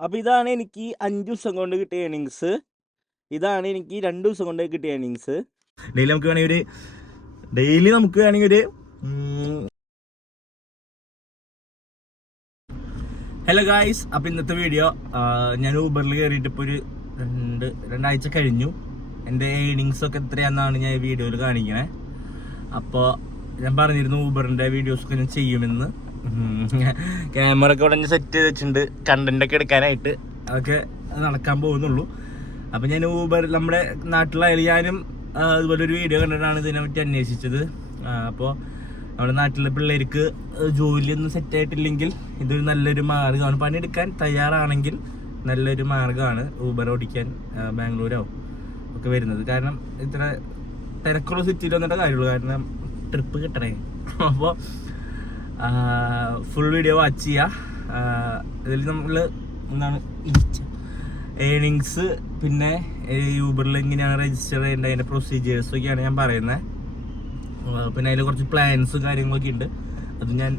അപ്പോൾ ഇതാണ് എനിക്ക് അഞ്ച് ദിവസം കൊണ്ട് കിട്ടിയ ഏണിങ്സ് ഇതാണ് എനിക്ക് രണ്ട് ദിവസം കൊണ്ട് കിട്ടിയ ഏണിങ്സ് ഡെയിലി നമുക്ക് വേണമെങ്കിൽ ഒരു ഡെയിലി നമുക്ക് വേണമെങ്കിൽ ഒരു ഹലോ ഗായ്സ് അപ്പോൾ ഇന്നത്തെ വീഡിയോ ഞാൻ ഊബറിൽ കയറിയിട്ട് ഇപ്പോൾ ഒരു രണ്ട് രണ്ടാഴ്ച കഴിഞ്ഞു. എന്റെ ഏണിങ്സ് ഒക്കെ എത്രയാണെന്നാണ് ഞാൻ ഈ വീഡിയോയിൽ കാണിക്കണേ. അപ്പോൾ ഞാൻ പറഞ്ഞിരുന്നു ഊബറിന്റെ വീഡിയോസൊക്കെ ഞാൻ ചെയ്യുമെന്ന്. ക്യാമറ ഒക്കെ ഉടനെ സെറ്റ് ചെയ്ത് വെച്ചിട്ടുണ്ട്. കണ്ടന്റ് ഒക്കെ എടുക്കാനായിട്ട്. അതൊക്കെ നടക്കാൻ പോകുന്നുള്ളൂ. അപ്പം ഞാൻ ഊബർ നമ്മുടെ നാട്ടിലായാലും ഞാനും അതുപോലെ ഒരു വീഡിയോ കണ്ടിട്ടാണ് ഇതിനെ പറ്റി അന്വേഷിച്ചത്. അപ്പോൾ നമ്മുടെ നാട്ടിലെ പിള്ളേർക്ക് ജോലിയൊന്നും സെറ്റ് ആയിട്ടില്ലെങ്കിൽ ഇതൊരു നല്ലൊരു മാർഗമാണ് പണിയെടുക്കാൻ തയ്യാറാണെങ്കിൽ നല്ലൊരു മാർഗമാണ് ഊബർ ഓടിക്കാൻ ബാംഗ്ലൂരോ ഒക്കെ വരുന്നത്. കാരണം ഇത്ര തിരക്കുള്ള സിറ്റിയിൽ വന്നിട്ട് കാര്യമുള്ളൂ. കാരണം ട്രിപ്പ് കിട്ടണേ. അപ്പോൾ ഫുൾ വീഡിയോ വാച്ച് ചെയ്യുക ഇതിൽ നമ്മൾ എന്താണ് ഏണിങ്സ് പിന്നെ യൂബറിൽ എങ്ങനെയാണ് രജിസ്റ്റർ ചെയ്യേണ്ടത് അതിന്റെ പ്രൊസീജിയേഴ്സ് ഒക്കെയാണ് ഞാൻ പറയുന്നത് പിന്നെ അതിൽ കുറച്ച് പ്ലാൻസും കാര്യങ്ങളൊക്കെ ഉണ്ട്. അത് ഞാൻ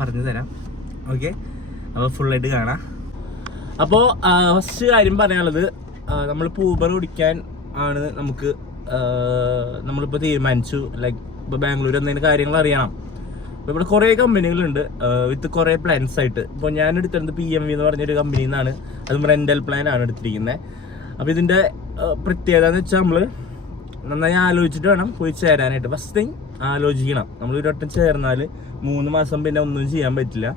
പറഞ്ഞു തരാം. ഓക്കെ അപ്പോൾ ഫുള്ളായിട്ട് കാണാം. അപ്പോൾ ഫസ്റ്റ് കാര്യം പറയാനുള്ളത് നമ്മളിപ്പോൾ ഊബർ ഓടിക്കാൻ ആണ് നമുക്ക് നമ്മളിപ്പോൾ തീരുമാനിച്ചു. ലൈക്ക് ഇപ്പോൾ ബാംഗ്ലൂർ എന്നതിന്റെ കാര്യങ്ങൾ അറിയണം. അപ്പോൾ ഇവിടെ കുറേ കമ്പനികളുണ്ട് വിത്ത് കുറേ പ്ലാൻസ് ആയിട്ട്. ഇപ്പോൾ ഞാൻ എടുത്തിരുന്നത് പി എം വി എന്ന് പറഞ്ഞൊരു കമ്പനിയിൽ നിന്നാണ് അതും റെന്റൽ പ്ലാൻ ആണ് എടുത്തിരിക്കുന്നത് അപ്പോൾ ഇതിന്റെ പ്രത്യേകത എന്ന് വെച്ചാൽ നമ്മൾ നന്നായി ആലോചിച്ചിട്ട് വേണം പോയി ചേരാനായിട്ട്. ഫസ്റ്റ് തിങ് ആലോചിക്കണം. നമ്മൾ ഒരു വട്ടം ചേർന്നാൽ മൂന്ന് മാസം പിന്നെ ഒന്നും ചെയ്യാൻ പറ്റില്ല.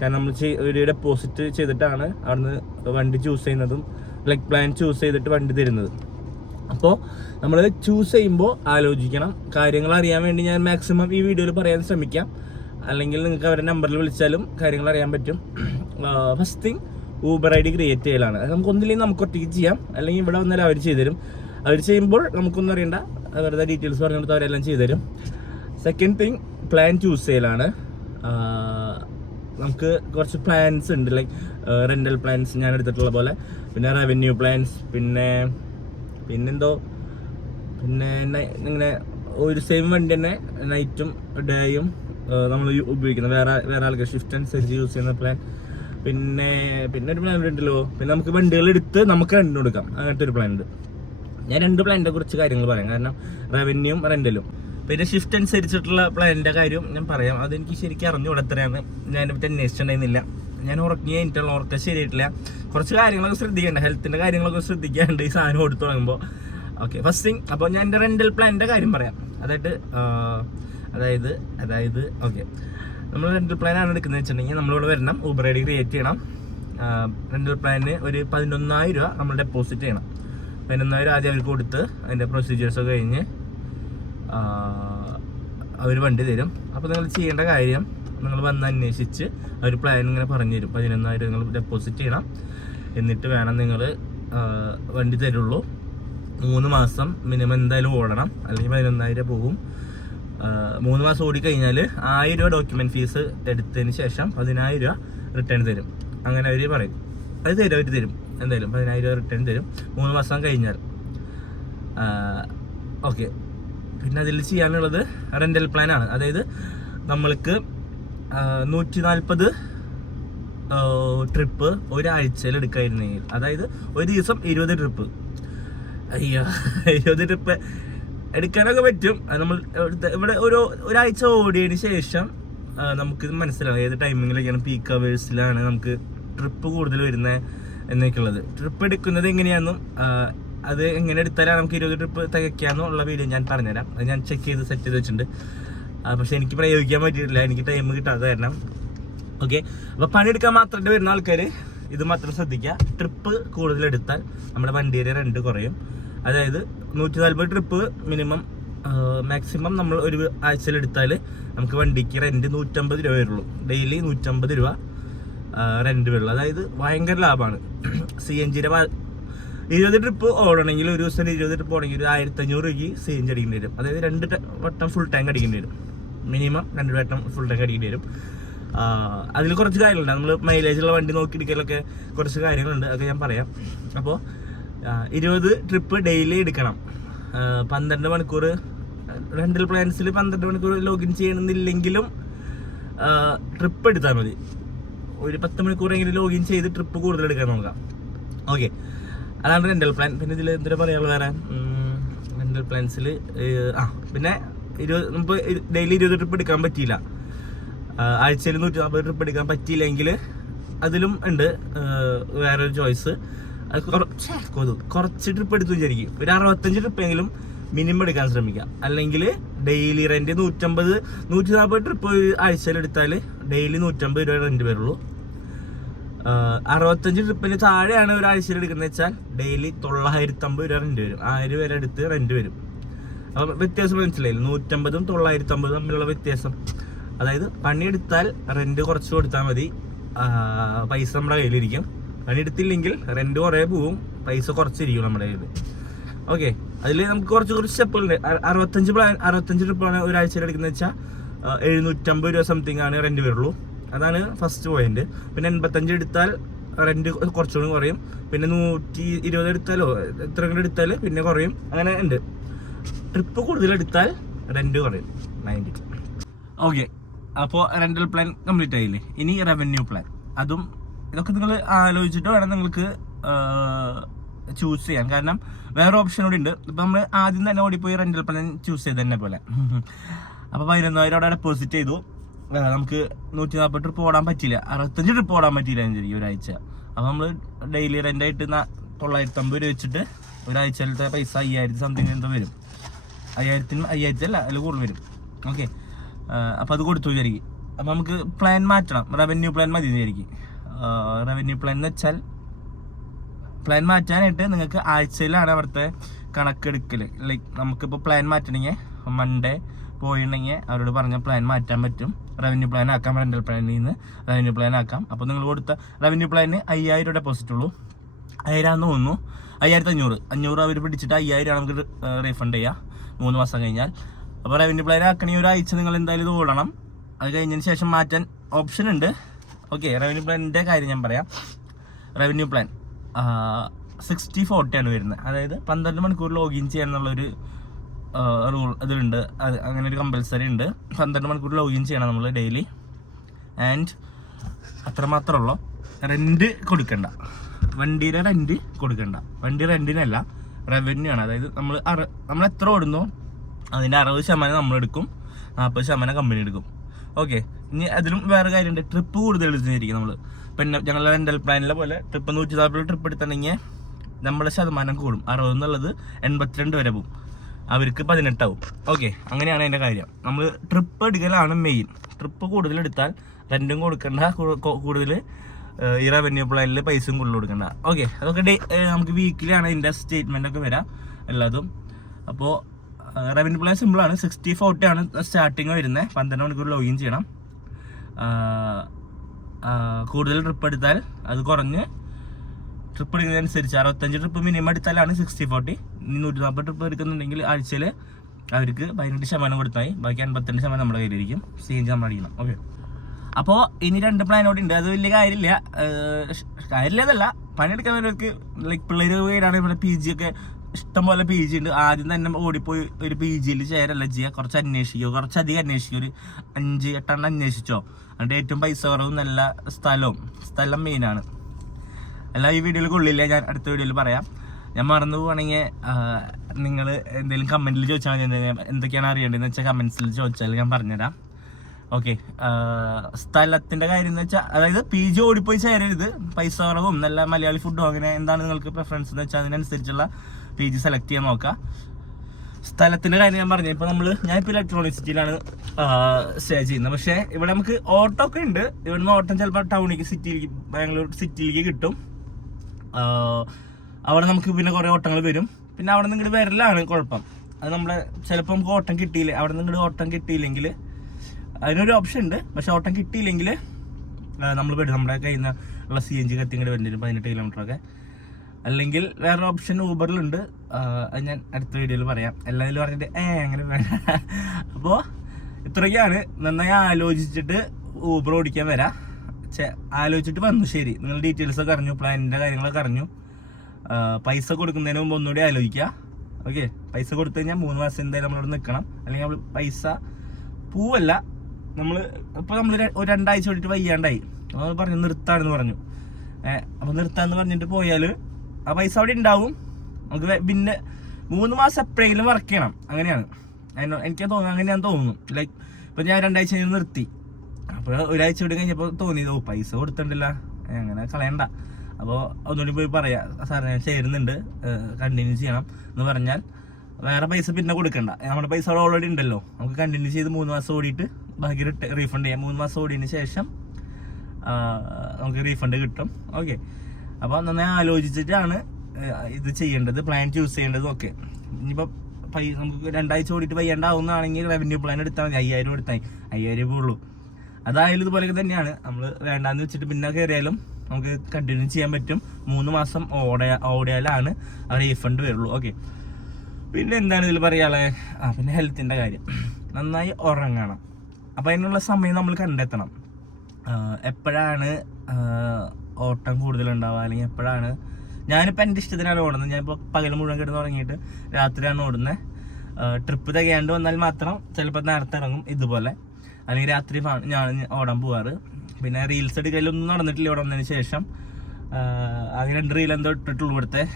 കാരണം നമ്മൾ ഒരു ഡെപ്പോസിറ്റ് ചെയ്തിട്ടാണ് അവിടുന്ന് വണ്ടി ചൂസ് ചെയ്യുന്നതും ലൈക്ക് പ്ലാൻ ചൂസ് ചെയ്തിട്ട് വണ്ടി തരുന്നത്. അപ്പോൾ നമ്മൾ ചൂസ് ചെയ്യുമ്പോൾ ആലോചിക്കണം. കാര്യങ്ങൾ അറിയാൻ വേണ്ടി ഞാൻ മാക്സിമം ഈ വീഡിയോയിൽ പറയാൻ ശ്രമിക്കാം. അല്ലെങ്കിൽ നിങ്ങൾക്ക് അവരുടെ നമ്പറിൽ വിളിച്ചാലും കാര്യങ്ങൾ അറിയാൻ പറ്റും. First thing Uber I D create ചെയ്യലാണ്. നമുക്ക് ഒന്നില്ലെങ്കിൽ നമുക്ക് ഒറ്റയ്ക്ക് ചെയ്യാം. അല്ലെങ്കിൽ ഇവിടെ വന്നാൽ അവർ ചെയ്തുതരും. അവർ ചെയ്യുമ്പോൾ നമുക്കൊന്നും അറിയണ്ട. അവരുടെ ഡീറ്റെയിൽസ് പറഞ്ഞു കൊടുത്ത് അവരെല്ലാം ചെയ്തുതരും. സെക്കൻഡ് തിങ് പ്ലാൻ ചൂസ് ചെയ്യലാണ്. നമുക്ക് കുറച്ച് പ്ലാൻസ് ഉണ്ട്. ലൈക്ക് റെന്റൽ പ്ലാൻസ് ഞാൻ എടുത്തിട്ടുള്ള പോലെ. പിന്നെ റവന്യൂ പ്ലാൻസ് പിന്നെ പിന്നെന്തോ പിന്നെ ഇങ്ങനെ ഒരു സെയിം വണ്ടി തന്നെ നൈറ്റും ഡേയും നമ്മൾ ഉപയോഗിക്കുന്നത് വേറെ വേറെ ആൾക്കാർ ഷിഫ്റ്റ് അനുസരിച്ച് യൂസ് ചെയ്യുന്ന പ്ലാൻ പിന്നെ പിന്നെ ഒരു പ്ലാൻ ഉണ്ടല്ലോ. പിന്നെ നമുക്ക് വണ്ടികൾ എടുത്ത് നമുക്ക് രണ്ടും കൊടുക്കാം. അങ്ങനത്തെ ഒരു പ്ലാൻ ഉണ്ട്. ഞാൻ രണ്ട് പ്ലാനിന്റെ കുറിച്ച് കാര്യങ്ങൾ പറയാം. കാരണം റവന്യൂവും റെന്റലും പിന്നെ ഷിഫ്റ്റ് അനുസരിച്ചിട്ടുള്ള പ്ലാനിന്റെ കാര്യം ഞാൻ പറയാം. അതെനിക്ക് ശരിക്കും അറിഞ്ഞുകൂടെ എത്രയാണ് ഞാൻ പറ്റി അന്വേഷിച്ചിട്ടുണ്ടായിരുന്നില്ല ഞാൻ ഉറക്കി കഴിഞ്ഞിട്ടുള്ള ഉറക്കം ശരിയായിട്ടില്ല. കുറച്ച് കാര്യങ്ങളൊക്കെ ശ്രദ്ധിക്കേണ്ട. ഹെൽത്തിന്റെ കാര്യങ്ങളൊക്കെ ശ്രദ്ധിക്കാണ്ട് ഈ സാധനം കൊടുത്തു തുടങ്ങുമ്പോൾ ഓക്കെ ഫസ്റ്റ് തിങ് അപ്പോൾ ഞാൻ എന്റെ റെന്റൽ പ്ലാനിന്റെ കാര്യം പറയാം. അതായത് അതായത് അതായത് ഓക്കെ നമ്മൾ റെന്റൽ ആണ് എടുക്കുന്നത് വെച്ചിട്ടുണ്ടെങ്കിൽ നമ്മളിവിടെ വരണം ഊബർ ഐ ഡി ക്രിയേറ്റ് ചെയ്യണം റെന്റൽ പ്ലാനിന് ഒരു പതിനൊന്നായിരം രൂപ നമ്മൾ ഡെപ്പോസിറ്റ് ചെയ്യണം. പതിനൊന്നായിരം ആദ്യം അവർക്ക് കൊടുത്ത് അതിന്റെ പ്രൊസീജിയേഴ്സ് ഒക്കെ കഴിഞ്ഞ് അവർ വണ്ടി തരും. അപ്പോൾ നിങ്ങൾ ചെയ്യേണ്ട കാര്യം നിങ്ങൾ വന്ന് അന്വേഷിച്ച് അവർ പ്ലാൻ ഇങ്ങനെ പറഞ്ഞു തരും. പതിനൊന്നായിരം നിങ്ങൾ ഡെപ്പോസിറ്റ് ചെയ്യണം. എന്നിട്ട് വേണം നിങ്ങൾ വണ്ടി തരുള്ളൂ. മൂന്ന് മാസം മിനിമം എന്തായാലും ഓടണം. അല്ലെങ്കിൽ പതിനൊന്നായിരം പോകും. മൂന്ന് മാസം ഓടിക്കഴിഞ്ഞാൽ ആയിരം രൂപ ഡോക്യുമെന്റ് ഫീസ് എടുത്തതിന് ശേഷം പതിനായിരം രൂപ റിട്ടേൺ തരും. അങ്ങനെ അവർ പറയും. അത് തരും അവർ തരും. എന്തായാലും പതിനായിരം രൂപ റിട്ടേൺ തരും. മൂന്ന് മാസം കഴിഞ്ഞാൽ ഓക്കെ പിന്നെ അതിൽ ചെയ്യാനുള്ളത് റെന്റൽ പ്ലാനാണ് അതായത് നമ്മൾക്ക് നൂറ്റി നാൽപ്പത് ട്രിപ്പ് ഒരാഴ്ചയിൽ എടുക്കായിരുന്നെങ്കിൽ. അതായത് ഒരു ദിവസം ഇരുപത് ട്രിപ്പ് അയ്യോ ഇരുപത് ട്രിപ്പ് എടുക്കാനൊക്കെ പറ്റും. അത് നമ്മൾ ഇവിടെ ഒരു ഒരാഴ്ച ഓടിയതിന് ശേഷം നമുക്ക് മനസ്സിലാവും ഏത് ടൈമിങ്ങിലൊക്കെയാണ് പീക്ക് അവേഴ്സിലാണ് നമുക്ക് ട്രിപ്പ് കൂടുതൽ വരുന്നത് എന്നൊക്കെയുള്ളത്. ട്രിപ്പ് എടുക്കുന്നത് എങ്ങനെയാണെന്നും അത് എങ്ങനെ എടുത്താലാണ് നമുക്ക് ഇരുപത് ട്രിപ്പ് തികയ്ക്കാന്നുള്ള വീഡിയോ ഞാൻ പറഞ്ഞുതരാം. അത് ഞാൻ ചെക്ക് ചെയ്ത് സെറ്റ് ചെയ്ത് വെച്ചിട്ടുണ്ട്. പക്ഷെ എനിക്ക് പ്രയോഗിക്കാൻ പറ്റിയിട്ടില്ല. എനിക്ക് ടൈം കിട്ടാതെ കാരണം ഓക്കെ അപ്പോൾ പണിയെടുക്കാൻ മാത്രമായിട്ട് വരുന്ന ആൾക്കാർ ഇത് മാത്രം ശ്രദ്ധിക്കുക. ട്രിപ്പ് കൂടുതൽ എടുത്താൽ നമ്മുടെ വണ്ടിയുടെ രണ്ട് കുറയും. അതായത് നൂറ്റി നാൽപ്പത് ട്രിപ്പ് മിനിമം മാക്സിമം നമ്മൾ ഒരു ആഴ്ചയിലെടുത്താൽ നമുക്ക് വണ്ടിക്ക് റെന്റ് നൂറ്റമ്പത് രൂപ വരുള്ളൂ. ഡെയിലി നൂറ്റമ്പത് രൂപ റെന്റ് വരുള്ളൂ. അതായത് ഭയങ്കര ലാഭമാണ്. സി എൻ ജിയുടെ ഇരുപത് ട്രിപ്പ് ഓടണമെങ്കിൽ ഒരു ദിവസം ഇരുപത് ട്രിപ്പ് ഓടണമെങ്കിൽ ഒരു ആയിരത്തി അഞ്ഞൂറ് രൂപയ്ക്ക് സി എൻ ജി അടിക്കേണ്ടി വരും. അതായത് രണ്ട് വട്ടം ഫുൾ ടാങ്ക് അടിക്കേണ്ടി വരും. മിനിമം രണ്ട് വട്ടം ഫുൾ ടാങ്ക് അടിക്കേണ്ടി വരും. അതിൽ കുറച്ച് കാര്യങ്ങളുണ്ട്. നമ്മൾ മൈലേജുള്ള വണ്ടി നോക്കി എടുക്കലൊക്കെ കുറച്ച് കാര്യങ്ങളുണ്ട്. അതൊക്കെ ഞാൻ പറയാം. അപ്പോൾ ഇരുപത് ട്രിപ്പ് ഡെയിലി എടുക്കണം. പന്ത്രണ്ട് മണിക്കൂർ റെന്റൽ പ്ലാൻസിൽ പന്ത്രണ്ട് മണിക്കൂർ ലോഗിൻ ചെയ്യണമെന്നില്ലെങ്കിലും ട്രിപ്പ് എടുത്താൽ മതി. ഒരു പത്ത് മണിക്കൂറെങ്കിലും ലോഗിൻ ചെയ്ത് ട്രിപ്പ് കൂടുതൽ എടുക്കാൻ നോക്കാം. ഓക്കെ അതാണ് റെന്റൽ പ്ലാൻ പിന്നെ ഇതിൽ എന്തിനാ പറയാനുള്ള വേറെ? റെന്റൽ പ്ലാൻസിൽ ആ പിന്നെ ഇരുപത് നമുക്ക് ഡെയിലി ഇരുപത് ട്രിപ്പ് എടുക്കാൻ പറ്റിയില്ല. ആഴ്ചയിൽ നൂറ്റി നാൽപ്പത് ട്രിപ്പ് എടുക്കാൻ പറ്റിയില്ലെങ്കിൽ അതിലും ഉണ്ട് വേറൊരു ചോയ്സ് അത് കുറച്ച് ട്രിപ്പ് എടുത്തു വിചാരിക്കും. ഒരു അറുപത്തഞ്ച് ട്രിപ്പെങ്കിലും മിനിമം എടുക്കാൻ ശ്രമിക്കാം അല്ലെങ്കിൽ ഡെയിലി റെന്റ് നൂറ്റമ്പത് നൂറ്റി നാൽപ്പത് ട്രിപ്പ് ഒരു ആഴ്ചയിൽ എടുത്താൽ ഡെയിലി നൂറ്റമ്പത് രൂപ റെന്റ് വരുള്ളൂ. അറുപത്തഞ്ച് ട്രിപ്പിന് താഴെയാണ് ഒരു ആഴ്ചയിൽ എടുക്കുന്നത് വെച്ചാൽ ഡെയിലി തൊള്ളായിരത്തി അമ്പത് രൂപ റെന്റ് വരും. ആയിരം വരെ എടുത്ത് റെന്റ് വരും. അപ്പം വ്യത്യാസം മനസ്സിലായില്ല? നൂറ്റമ്പതും തൊള്ളായിരത്തി അമ്പതും തമ്മിലുള്ള വ്യത്യാസം. അതായത് പണിയെടുത്താൽ റെന്റ് കുറച്ച് കൊടുത്താൽ മതി. പൈസ നമ്മുടെ കയ്യിലിരിക്കും. പണിയെടുത്തില്ലെങ്കിൽ റെന്റ് കുറേ പോവും. പൈസ കുറച്ചിരിക്കും നമ്മുടെ കയ്യിൽ ഓക്കെ അതിൽ നമുക്ക് കുറച്ച് കുറച്ച് സ്റ്റെപ്പുകളുണ്ട് അറുപത്തഞ്ച് പ്ലാൻ അറുപത്തഞ്ച് ട്രിപ്പാണ് ഒരാഴ്ചയിൽ എടുക്കുന്നത് വെച്ചാൽ എഴുന്നൂറ്റമ്പത് രൂപ സംതിങ് ആണ് റെന്റ് വരുള്ളൂ. അതാണ് ഫസ്റ്റ് പോയിന്റ് പിന്നെ എൺപത്തഞ്ച് എടുത്താൽ റെന്റ് കുറച്ചുകൂടി കുറയും. പിന്നെ നൂറ്റി ഇരുപത് എടുത്താലോ എത്ര കൂടെ എടുത്താൽ പിന്നെ കുറയും. അങ്ങനെ ഉണ്ട്. ട്രിപ്പ് കൂടുതൽ എടുത്താൽ റെന്റ് കുറയും. നയന്റി ഓക്കെ അപ്പോൾ റെന്റൽ പ്ലാൻ കംപ്ലീറ്റ് ആയില്ലേ? ഇനി റവന്യൂ പ്ലാൻ അതും ഇതൊക്കെ നിങ്ങൾ ആലോചിച്ചിട്ട് വേണം നിങ്ങൾക്ക് ചൂസ് ചെയ്യാൻ. കാരണം വേറെ ഓപ്ഷൻ കൂടി ഉണ്ട്. ഇപ്പം നമ്മൾ ആദ്യം തന്നെ ഓടിപ്പോയി റെന്റൽ പ്ലാൻ ചൂസ് ചെയ്ത് തന്നെ പോലെ. അപ്പോൾ പതിനൊന്നായിരം അവിടെ ഡെപ്പോസിറ്റ് ചെയ്തു. നമുക്ക് നൂറ്റി നാൽപ്പത് ട്രിപ്പ് ഓടാൻ പറ്റില്ല അറുപത്തഞ്ച് ട്രിപ്പ് ഓടാൻ പറ്റില്ല ഈ ഒരാഴ്ച. അപ്പോൾ നമ്മൾ ഡെയിലി റെന്റായിട്ട് തൊള്ളായിരത്തി അമ്പത് രൂപ വെച്ചിട്ട് ഒരാഴ്ചയിലത്തെ പൈസ അയ്യായിരത്തി സംതിങ് എന്തോ വരും. അയ്യായിരത്തിന് അയ്യായിരത്തി അല്ല അതിൽ കൂടുതൽ വരും. ഓക്കെ അപ്പോൾ അത് കൊടുത്തു വിചാരിക്കും. അപ്പോൾ നമുക്ക് പ്ലാൻ മാറ്റണം. റവന്യൂ പ്ലാൻ മതി വിചാരിക്കും. റവന്യൂ പ്ലാൻ എന്ന് വെച്ചാൽ പ്ലാൻ മാറ്റാനായിട്ട് നിങ്ങൾക്ക് ആഴ്ചയിലാണ് അവിടുത്തെ കണക്കെടുക്കൽ ലൈക്ക് നമുക്കിപ്പോൾ പ്ലാൻ മാറ്റണമെങ്കിൽ മൺഡേ പോയിട്ടുണ്ടെങ്കിൽ അവരോട് പറഞ്ഞ പ്ലാൻ മാറ്റാൻ പറ്റും. റവന്യൂ പ്ലാൻ ആക്കാം റെന്റൽ പ്ലാനിൽ നിന്ന് റവന്യൂ പ്ലാൻ ആക്കാം. അപ്പോൾ നിങ്ങൾ കൊടുത്ത റവന്യൂ പ്ലാനിന് അയ്യായിരം രൂപ ഡെപ്പോസിറ്റ് ഉള്ളൂ. അയ്യായിരം തോന്നുന്നു. അയ്യായിരത്തി അഞ്ഞൂറ് അഞ്ഞൂറ് അവർ പിടിച്ചിട്ട് അയ്യായിരം നമുക്ക് റീഫണ്ട് ചെയ്യാം. മൂന്ന് മാസം കഴിഞ്ഞാൽ. അപ്പോൾ റവന്യൂ പ്ലാൻ ആക്കണമെങ്കിൽ ഒരാഴ്ച നിങ്ങൾ എന്തായാലും ഇത് ഓടണം. അത് കഴിഞ്ഞതിന് ശേഷം മാറ്റാൻ ഓപ്ഷൻ ഉണ്ട്. ഓക്കെ റവന്യൂ പ്ലാനിന്റെ കാര്യം ഞാൻ പറയാം. റവന്യൂ പ്ലാൻ സിക്സ്റ്റി ഫോർട്ടിയാണ് വരുന്നത്. അതായത് പന്ത്രണ്ട് മണിക്കൂർ ലോഗിൻ ചെയ്യാൻ എന്നുള്ളൊരു റൂൾ ഇതിലുണ്ട്. അത് അങ്ങനെ ഒരു കമ്പൽസറി ഉണ്ട്. പന്ത്രണ്ട് മണിക്കൂർ ലോഗിൻ ചെയ്യണം നമ്മൾ ഡെയിലി ആൻഡ് അത്രമാത്രമേ ഉള്ളൂ റെന്റ് കൊടുക്കണ്ട. വണ്ടിയുടെ റെന്റ് കൊടുക്കണ്ട. വണ്ടി റെന്റിനല്ല റവന്യൂ ആണ്. അതായത് നമ്മൾ നമ്മൾ എത്ര ഓടുന്നോ? അതിന്റെ അറുപത് ശതമാനം നമ്മൾ എടുക്കും നാൽപ്പത് ശതമാനം കമ്പനി എടുക്കും. ഓക്കെ. ഇനി അതിലും വേറെ കാര്യമുണ്ട്. ട്രിപ്പ് കൂടുതൽ എടുത്തിരിക്കും നമ്മൾ പിന്നെ ഞങ്ങളുടെ റെന്റൽ പ്ലാനിലെ പോലെ ട്രിപ്പ് നൂറ്റി നാൽപ്പത് ട്രിപ്പ് എടുത്തിട്ടുണ്ടെങ്കിൽ നമ്മളെ ശതമാനം കൂടും. അറുപത് എന്നുള്ളത് എൺപത്തിരണ്ട് വരെ പോകും. അവർക്ക് പതിനെട്ടാവും. ഓക്കെ. അങ്ങനെയാണ് അതിന്റെ കാര്യം. നമ്മൾ ട്രിപ്പ് എടുക്കലാണ് മെയിൻ ട്രിപ്പ് കൂടുതൽ എടുത്താൽ റെന്റും കൊടുക്കേണ്ട. കൂടുതൽ ഈ റവന്യൂ പ്ലാനിൽ പൈസയും കൂടുതൽ കൊടുക്കേണ്ട. ഓക്കെ. അതൊക്കെ നമുക്ക് വീക്കിലാണ് ഇതിന്റെ സ്റ്റേറ്റ്മെന്റ് ഒക്കെ വരാം. എല്ലാതും. അപ്പോൾ റവന്യൂ പ്ലാൻ സിമ്പിളാണ് സിക്സ്റ്റി ഫോർട്ടി ആണ് സ്റ്റാർട്ടിങ് വരുന്നത് പന്ത്രണ്ട് മണിക്കൂർ ലോഗിൻ ചെയ്യണം. കൂടുതൽ ട്രിപ്പ് എടുത്താൽ അത് കുറഞ്ഞ് ട്രിപ്പ് എടുക്കുന്നതനുസരിച്ച് അറുപത്തഞ്ച് ട്രിപ്പ് മിനിമം എടുത്താലാണ് സിക്സ്റ്റി ഫോർട്ടി നൂറ്റി നാൽപ്പത് ട്രിപ്പ് എടുക്കുന്നുണ്ടെങ്കിൽ ആഴ്ചയിൽ അവർക്ക് പതിനെട്ട് ശതമാനം കൊടുത്താൽ മതി. ബാക്കി അൻപത്തിരണ്ട് ശതമാനം നമ്മുടെ കയ്യിലിരിക്കും. ജി നമ്മൾ അടിക്കണം. ഓക്കെ അപ്പോൾ ഇനി രണ്ട് പ്ലാനോട് ഉണ്ട്. അത് വലിയ കാര്യമില്ല. കാര്യമില്ലതല്ല പണിയെടുക്കാൻ വരുന്നവർക്ക് ലൈക്ക് പിള്ളേർ വീടാണ് ഇവിടെ പി ജി ഒക്കെ ഇഷ്ടംപോലെ പി ജി ഉണ്ട്. ആദ്യം തന്നെ ഓടിപ്പോയി ഒരു പി ജിയിൽ ചേരല്ല. ചെയ്യുക കുറച്ച് അന്വേഷിക്കുക കുറച്ചധികം അന്വേഷിക്കുക ഒരു അഞ്ച് എട്ടെണ്ണം അന്വേഷിച്ചോ. എന്നിട്ട് ഏറ്റവും പൈസ കുറവും നല്ല സ്ഥലവും. സ്ഥലം മെയിനാണ് അല്ല ഈ വീഡിയോയിൽ കൊള്ളില്ല? ഞാൻ അടുത്ത വീഡിയോയിൽ പറയാം. ഞാൻ മറന്നു പോവാണെങ്കിൽ നിങ്ങൾ എന്തെങ്കിലും കമന്റിൽ ചോദിച്ചാൽ മതി. എന്തൊക്കെയാണ് അറിയേണ്ടതെന്ന് വെച്ചാൽ കമൻസിൽ ചോദിച്ചാൽ ഞാൻ പറഞ്ഞുതരാം. ഓക്കെ സ്ഥലത്തിന്റെ കാര്യം എന്ന് വെച്ചാൽ അതായത് പി ജി ഓടിപ്പോയി ചേരരുത്. പൈസ കുറവും നല്ല മലയാളി ഫുഡോ അങ്ങനെ എന്താണ് നിങ്ങൾക്ക് പ്രിഫറൻസ് എന്ന് വെച്ചാൽ അതിനനുസരിച്ചുള്ള പി ജി സെലക്ട് ചെയ്യാൻ നോക്കാം. സ്ഥലത്തിന്റെ കാര്യം ഞാൻ പറഞ്ഞു ഇപ്പൊ നമ്മൾ ഞാൻ ഇപ്പൊ ഇലക്ട്രോണിക് സിറ്റിയിലാണ് സ്റ്റേ ചെയ്യുന്നത്. പക്ഷേ ഇവിടെ നമുക്ക് ഓട്ടോ ഒക്കെ ഉണ്ട്. ഇവിടുന്ന് ഓട്ടം ചിലപ്പോൾ ടൗണിലേക്ക് സിറ്റിയിലേക്ക് ബാംഗ്ലൂർ സിറ്റിയിലേക്ക് കിട്ടും. അവിടെ നമുക്ക് പിന്നെ കുറേ ഓട്ടങ്ങൾ വരും. പിന്നെ അവിടെ നിന്ന് ഇങ്ങോട്ട് വരലാണ് കുഴപ്പം. അത് നമ്മളെ ചിലപ്പോൾ നമുക്ക് ഓട്ടം കിട്ടിയില്ല അവിടെ നിന്ന് ഇങ്ങോട്ട് ഓട്ടം കിട്ടിയില്ലെങ്കിൽ അതിനൊരു ഓപ്ഷൻ ഉണ്ട്. പക്ഷെ ഓട്ടം കിട്ടിയില്ലെങ്കിൽ നമ്മൾ പെടും. നമ്മുടെ കയ്യിൽ നിന്ന് ഉള്ള സി എൻ ജി കത്തി ഇങ്ങോട്ട് വരുന്നുണ്ട് വരും പതിനെട്ട് കിലോമീറ്റർ ഒക്കെ. അല്ലെങ്കിൽ വേറെ ഓപ്ഷൻ ഊബറിലുണ്ട്. അത് ഞാൻ അടുത്ത വീഡിയോയിൽ പറയാം. എല്ലാത്തിലും പറഞ്ഞിട്ട് ഏ അങ്ങനെ വേണ്ട. അപ്പോൾ ഇത്രയൊക്കെയാണ്. നന്നായി ആലോചിച്ചിട്ട് ഊബർ ഓടിക്കാൻ വരാം. ആലോചിച്ചിട്ട് വന്നു. ശരി. നിങ്ങൾ ഡീറ്റെയിൽസ് ഒക്കെ അറിഞ്ഞു. പ്ലാനിന്റെ കാര്യങ്ങളൊക്കെ അറിഞ്ഞു. പൈസ കൊടുക്കുന്നതിന് മുമ്പ് ഒന്നുകൂടി ആലോചിക്കുക. ഓക്കെ പൈസ കൊടുത്തു കഴിഞ്ഞാൽ മൂന്ന് മാസം എന്തായാലും നമ്മളോട് നിൽക്കണം. അല്ലെങ്കിൽ നമ്മൾ പൈസ പൂവല്ല. നമ്മൾ ഇപ്പോൾ നമ്മൾ ഒരു രണ്ടാഴ്ച വേണ്ടിയിട്ട് വയ്യാണ്ടായി. അപ്പോൾ പറഞ്ഞു നിർത്താണെന്ന് പറഞ്ഞു. അപ്പോൾ നിർത്താന്ന് പറഞ്ഞിട്ട് പോയാൽ ആ പൈസ അവിടെ ഉണ്ടാവും. നമുക്ക് പിന്നെ മൂന്ന് മാസം എപ്പോഴെങ്കിലും വർക്ക് ചെയ്യണം. അങ്ങനെയാണ്. അതിനോ- എനിക്ക് തോന്നുന്നു അങ്ങനെയാണ് തോന്നുന്നു. ലൈക്ക് ഇപ്പം ഞാൻ രണ്ടാഴ്ച കഴിഞ്ഞ് നിർത്തി. അപ്പോൾ ഒരാഴ്ച കൂടി കഴിഞ്ഞപ്പോൾ തോന്നി ഓ പൈസ കൊടുത്തിട്ടില്ല. അങ്ങനെ കളയണ്ട. അപ്പോൾ ഒന്നുകൂടി പോയി പറയാം സാറിന് ചേരുന്നുണ്ട്. കണ്ടിന്യൂ ചെയ്യണം. എന്ന് പറഞ്ഞാൽ വേറെ പൈസ പിന്നെ കൊടുക്കണ്ട. നമ്മുടെ പൈസ അവിടെ ഓൾറെഡി ഉണ്ടല്ലോ. നമുക്ക് കണ്ടിന്യൂ ചെയ്ത് മൂന്ന് മാസം ഓടിയിട്ട് ബാക്കി റീഫണ്ട് ചെയ്യാം. മൂന്ന് മാസം ഓടിയതിന് ശേഷം നമുക്ക് റീഫണ്ട് കിട്ടും. ഓക്കെ അപ്പോൾ നന്നായി ആലോചിച്ചിട്ടാണ് ഇത് ചെയ്യേണ്ടത് പ്ലാൻ ചൂസ് ചെയ്യേണ്ടതും ഒക്കെ. ഇനിയിപ്പോൾ പൈ നമുക്ക് രണ്ടാഴ്ച ഓടിയിട്ട് പയ്യണ്ടാവുന്നതാണെങ്കിൽ റവന്യൂ പ്ലാൻ എടുത്താൽ മതി. അയ്യായിരം എടുത്താൽ അയ്യായിരം രൂപ ഉള്ളൂ. അതായാലും ഇതുപോലെയൊക്കെ തന്നെയാണ്. നമ്മൾ വേണ്ടാന്ന് വെച്ചിട്ട് പിന്നെ കയറിയാലും നമുക്ക് കണ്ടിന്യൂ ചെയ്യാൻ പറ്റും. മൂന്ന് മാസം ഓട ഓടിയാലാണ് റീഫണ്ട് വരുള്ളൂ. ഓക്കെ പിന്നെ എന്താണ് ഇതിൽ പറയാനുള്ളത് ആ പിന്നെ ഹെൽത്തിന്റെ കാര്യം. നന്നായി ഉറങ്ങണം. അപ്പം അതിനുള്ള സമയം നമ്മൾ കണ്ടെത്തണം. എപ്പോഴാണ് ഓട്ടം കൂടുതലുണ്ടാവുക? അല്ലെങ്കിൽ എപ്പോഴാണ്? ഞാനിപ്പോൾ എന്റെ ഇഷ്ടത്തിനാണ് ഓടുന്നത്. ഞാനിപ്പോൾ പകൽ മുഴുവൻ കിടന്ന് തുടങ്ങിയിട്ട് രാത്രിയാണ് ഓടുന്നത് ട്രിപ്പ് തികയാണ്ട് വന്നാൽ മാത്രം ചിലപ്പോൾ നേരത്തെ ഇറങ്ങും ഇതുപോലെ. അല്ലെങ്കിൽ രാത്രി ഞാൻ ഓടാൻ പോവാറ്. പിന്നെ റീൽസ് എടുക്കലൊന്നും നടന്നിട്ടില്ല. ഓടുന്നതിന് ശേഷം. ആകെ രണ്ട് റീൽ എന്തോ ഇട്ടിട്ടുള്ളൂ ഇവിടുത്തെ.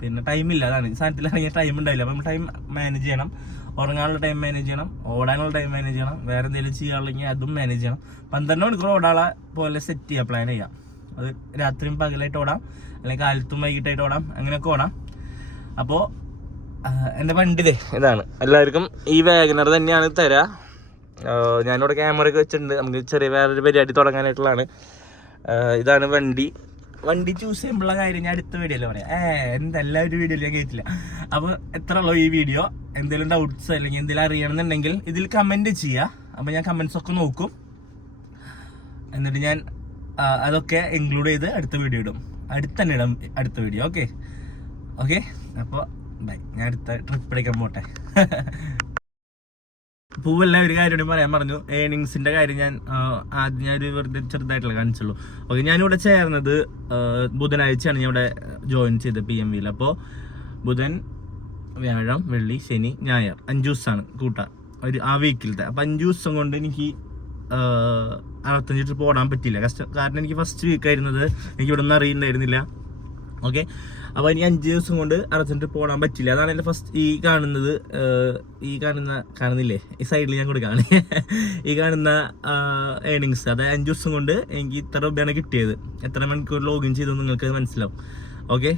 പിന്നെ ടൈമില്ല അതാണ്. സാധനത്തിലാണെങ്കിൽ ടൈം ഉണ്ടായില്ല. അപ്പം ടൈം മാനേജ് ചെയ്യണം. ഉറങ്ങാനുള്ള ടൈം മാനേജ് ചെയ്യണം. ഓടാനുള്ള ടൈം മാനേജ് ചെയ്യണം. വേറെ എന്തെങ്കിലും ചെയ്യാനുള്ളെങ്കിൽ അതും മാനേജ് ചെയ്യണം. പന്ത്രണ്ട് മണിക്കൂർ ഓടാളെ പോലെ സെറ്റ് ചെയ്യാം പ്ലാൻ ചെയ്യാം. അത് രാത്രിയും പകലായിട്ട് ഓടാം. അല്ലെങ്കിൽ കാലത്തും വൈകിട്ടായിട്ട് ഓടാം. അങ്ങനെയൊക്കെ ഓടാം. അപ്പോൾ എന്റെ വണ്ടി ഇതേ ഇതാണ്. എല്ലാവർക്കും ഈ വാഗനർ തന്നെയാണ് തരാം. ഞാനിവിടെ ക്യാമറയൊക്കെ വെച്ചിട്ടുണ്ട്. നമുക്ക് ചെറിയ വേറൊരു പരിപാടി തുടങ്ങാനായിട്ടുള്ളതാണ്. ഇതാണ് വണ്ടി. വണ്ടി ചൂസ് ചെയ്യുമ്പോഴുള്ള കാര്യം ഞാൻ അടുത്ത വീഡിയോയിൽ പറയാം. ഏ എന്തെല്ലാം ഒരു വീഡിയോയിൽ ഞാൻ കേട്ടില്ല. അപ്പോൾ എത്ര ഉള്ളൂ ഈ വീഡിയോ എന്തെങ്കിലും ഡൗട്ട്സ് അല്ലെങ്കിൽ എന്തെങ്കിലും അറിയണമെന്നുണ്ടെങ്കിൽ ഇതിൽ കമന്റ് ചെയ്യുക അപ്പോൾ ഞാൻ കമന്റ്സ് ഒക്കെ നോക്കും. എന്നിട്ട് ഞാൻ അതൊക്കെ ഇൻക്ലൂഡ് ചെയ്ത് അടുത്ത വീഡിയോ ഇടും. അടുത്ത തന്നെ ഇടും അടുത്ത വീഡിയോ ഓക്കെ ഓക്കെ അപ്പോൾ ബൈ ഞാൻ അടുത്ത ട്രിപ്പ് എടുക്കാൻ പോട്ടെ. പൂവല്ല ഒരു കാര്യം കൂടി പറയാൻ പറഞ്ഞു. ഏണിങ്സിന്റെ കാര്യം ഞാൻ ആദ്യം ഞാൻ ഒരു വെറുതെ ചെറുതായിട്ടുള്ള കാണിച്ചുള്ളൂ. ഓക്കെ ഞാനിവിടെ ചേർന്നത് ബുധനാഴ്ചയാണ് ഞാൻ ഇവിടെ ജോയിൻ ചെയ്തത് പി എം വിയിൽ. അപ്പോൾ ബുധൻ വ്യാഴം വെള്ളി ശനി ഞായർ അഞ്ചു ദിവസമാണ് കൂട്ട. ഒരു ആ വീക്കിലത്തെ അപ്പം അഞ്ചു ദിവസം കൊണ്ട് എനിക്ക് അറുപത്തഞ്ച് ട്രിപ്പ് ഓടാൻ പറ്റിയില്ല. കഷ്ട കാരണം എനിക്ക് ഫസ്റ്റ് വീക്ക് ആയിരുന്നത് എനിക്ക് ഇവിടെ നിന്ന് അറിയുന്നുണ്ടായിരുന്നില്ല. ഓക്കെ അപ്പോൾ എനിക്ക് അഞ്ച് ദിവസം കൊണ്ട് അർജന്റ് പോകാൻ പറ്റില്ല. അതാണ് എന്റെ ഫസ്റ്റ് ഈ കാണുന്നത് ഈ കാണുന്ന കാണുന്നില്ലേ? ഈ സൈഡിൽ ഞാൻ കൊടുക്കുകയാണ് ഈ കാണുന്ന ഏണിങ്സ് അതായത് അഞ്ച് ദിവസം കൊണ്ട് എനിക്ക് ഇത്ര രൂപയാണ് കിട്ടിയത്. എത്ര മണിക്കൂർ ലോഗിൻ ചെയ്തു നിങ്ങൾക്ക് മനസ്സിലാവും. ഓക്കെ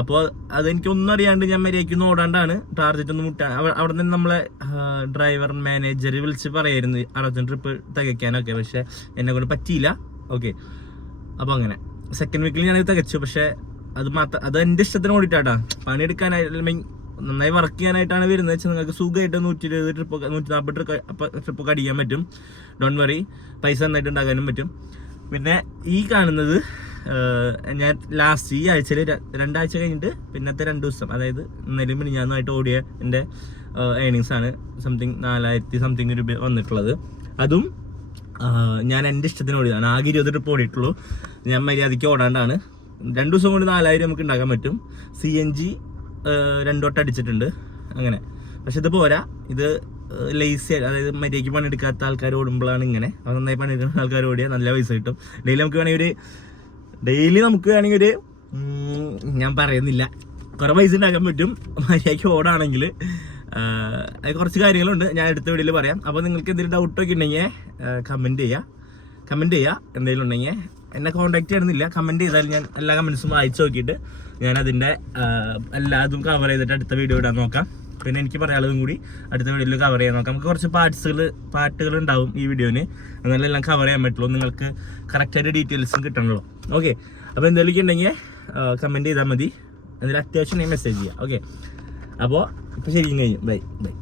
അപ്പോൾ അതെനിക്ക് ഒന്നും അറിയാണ്ട് ഞാൻ മര്യാദയ്ക്ക് ഓടാണ്ടാണ്. ടാർജറ്റ് ഒന്ന് മുട്ടാൻ അവിടെ നിന്ന് നമ്മളെ ഡ്രൈവർ മാനേജർ വിളിച്ച് പറയായിരുന്നു അർജന്റ് ട്രിപ്പ് തികയ്ക്കാനൊക്കെ. പക്ഷേ എന്നെ കൊണ്ട് പറ്റിയില്ല. ഓക്കെ അപ്പോൾ അങ്ങനെ. സെക്കൻഡ് വീക്കിൽ ഞാനത് തികച്ചു. പക്ഷെ അത് മാത്രം അത് എന്റെ ഇഷ്ടത്തിന് ഓടിട്ടാട്ടാ. പണിയെടുക്കാനായിട്ട് അല്ലെങ്കിൽ നന്നായി വർക്ക് ചെയ്യാനായിട്ടാണ് വരുന്നത്. വെച്ചാൽ നിങ്ങൾക്ക് സുഖമായിട്ട് നൂറ്റി ഇരുപത് ട്രിപ്പ് നൂറ്റി നാൽപ്പത് ട്രിപ്പ് ട്രിപ്പൊക്കെ അടിക്കാൻ പറ്റും. ഡോണ്ട് വറി പൈസ നന്നായിട്ട് ഉണ്ടാക്കാനും പറ്റും. പിന്നെ ഈ കാണുന്നത് ഞാൻ ലാസ്റ്റ് ഈ ആഴ്ചയിൽ രണ്ടാഴ്ച കഴിഞ്ഞിട്ട് പിന്നത്തെ രണ്ട് ദിവസം അതായത് ഇന്നലെയും മിനിഞ്ഞാന്നുമായിട്ട് ഓടിയ എന്റെ ഏണിങ്സ് ആണ് സംതിങ് നാലായിരത്തി സംതിങ് രൂപ വന്നിട്ടുള്ളത്. അതും ഞാൻ എന്റെ ഇഷ്ടത്തിന് ഓടിയതാണ്. ആകെ ഇരുപത് ട്രിപ്പ് ഓടിയിട്ടുള്ളൂ. ഞാൻ മര്യാദയ്ക്ക് ഓടാണ്ടാണ്. രണ്ട് ദിവസം കൊണ്ട് നാലായിരം നമുക്ക് ഉണ്ടാക്കാൻ പറ്റും. സി എൻ ജി രണ്ടോട്ട് അടിച്ചിട്ടുണ്ട്. അങ്ങനെ. പക്ഷെ ഇത് പോരാ. ഇത് ലേസി അതായത് മര്യാദയ്ക്ക് പണിയെടുക്കാത്ത ആൾക്കാർ ഓടുമ്പോഴാണ് ഇങ്ങനെ. അത് നന്നായി പണിയെടുക്കുന്ന ആൾക്കാർ ഓടിയാൽ നല്ല പൈസ കിട്ടും. ഡെയിലി നമുക്ക് വേണമെങ്കിൽ ഒരു ഡെയിലി നമുക്ക് വേണമെങ്കിൽ ഒരു ഞാൻ പറയുന്നില്ല. കുറേ പൈസ ഉണ്ടാക്കാൻ പറ്റും. മര്യാദയ്ക്ക് ഓടാണെങ്കിൽ കുറച്ച് കാര്യങ്ങളുണ്ട്. ഞാൻ എടുത്ത വീഡിയോയിൽ പറയാം. അപ്പോൾ നിങ്ങൾക്ക് എന്തെങ്കിലും ഡൗട്ടൊക്കെ ഉണ്ടെങ്കിൽ കമന്റ് ചെയ്യുക. കമന്റ് ചെയ്യുക. എന്തെങ്കിലും ഉണ്ടെങ്കിൽ എന്നെ കോൺടാക്ട് ചെയ്യണമെന്നില്ല കമന്റ് ചെയ്താൽ ഞാൻ എല്ലാ കമൻസും വായിച്ചു നോക്കിയിട്ട് ഞാൻ അതിന്റെ എല്ലാതും കവർ ചെയ്തിട്ട് അടുത്ത വീഡിയോ ഇടാൻ നോക്കാം. പിന്നെ എനിക്ക് പറയാനുള്ളതും കൂടി അടുത്ത വീഡിയോയിൽ കവർ ചെയ്യാൻ നോക്കാം. നമുക്ക് കുറച്ച് പാർട്സുകൾ പാർട്ടുകൾ ഉണ്ടാവും ഈ വീഡിയോന് എന്നാലും എല്ലാം കവർ ചെയ്യാൻ പറ്റുള്ളൂ. നിങ്ങൾക്ക് കറക്റ്റായിട്ട് ഡീറ്റെയിൽസും കിട്ടണല്ലോ. ഓക്കെ അപ്പോൾ എന്തെങ്കിലും ഉണ്ടെങ്കിൽ കമന്റ് ചെയ്താൽ മതി. എന്തെങ്കിലും അത്യാവശ്യം ഞാൻ മെസ്സേജ് ചെയ്യാം. ഓക്കെ അപ്പോൾ ഇപ്പോൾ ശരിക്കും കഴിഞ്ഞു. Bye bye